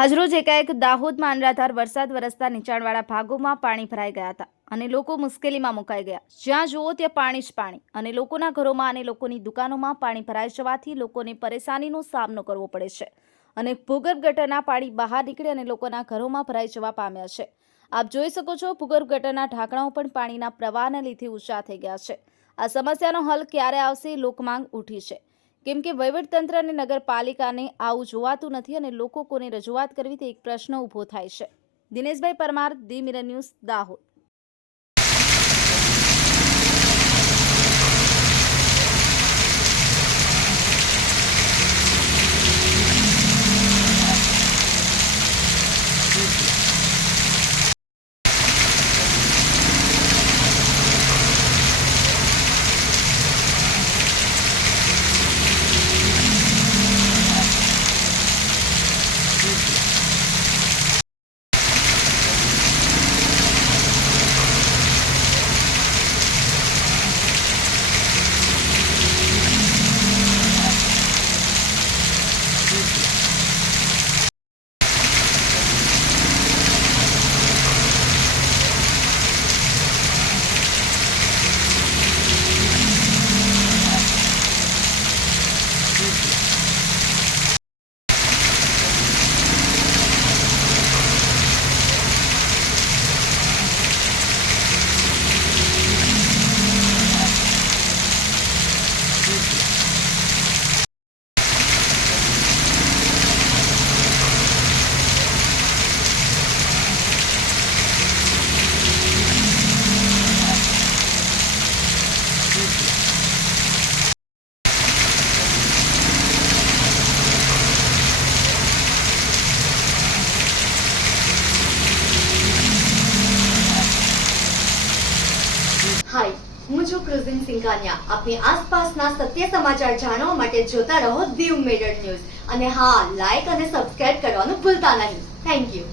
આજરોજ એકાએક દાહોદમાં અનરાધાર વરસાદ વરસતા નીચાણવાળા ભાગોમાં પાણી ભરાઈ ગયા હતા અને લોકો મુશ્કેલીમાં મુકાઈ ગયા। જ્યાં જુઓ ત્યાં પાણી જ પાણી અને લોકોના ઘરોમાં અને લોકોની દુકાનોમાં પાણી ભરાઈ જવાથી લોકોને પરેશાનીનો સામનો કરવો પડે છે અને ભૂગર્ભ ગટરના પાણી બહાર નીકળે અને લોકોના ઘરોમાં ભરાઈ જવા પામ્યા છે। આપ જોઈ શકો છો, ભૂગર્ભ ગટરના ઢાંકણાઓ પણ પાણીના પ્રવાહને લીધે ઊંચા થઈ ગયા છે। આ સમસ્યાનો હલ ક્યારે આવશે, લોકમાંગ ઉઠી છે, કેમ કે વહીવટતંત્ર અને નગરપાલિકાને આવું જોવાતું નથી અને લોકો કોને રજૂઆત કરવી તે એક પ્રશ્ન ઊભો થાય છે। Dineshbhai Parmar, the mirror news, Dahod. Hi, હું છું ક્રુઝિન સિંઘાનિયા। આપની આસપાસના સત્ય સમાચાર જાણવા માટે જોતા રહો ધી મિરર ન્યૂઝ અને હા, લાઈક અને સબસ્ક્રાઇબ કરવાનું ભૂલતા નહીં। Thank you.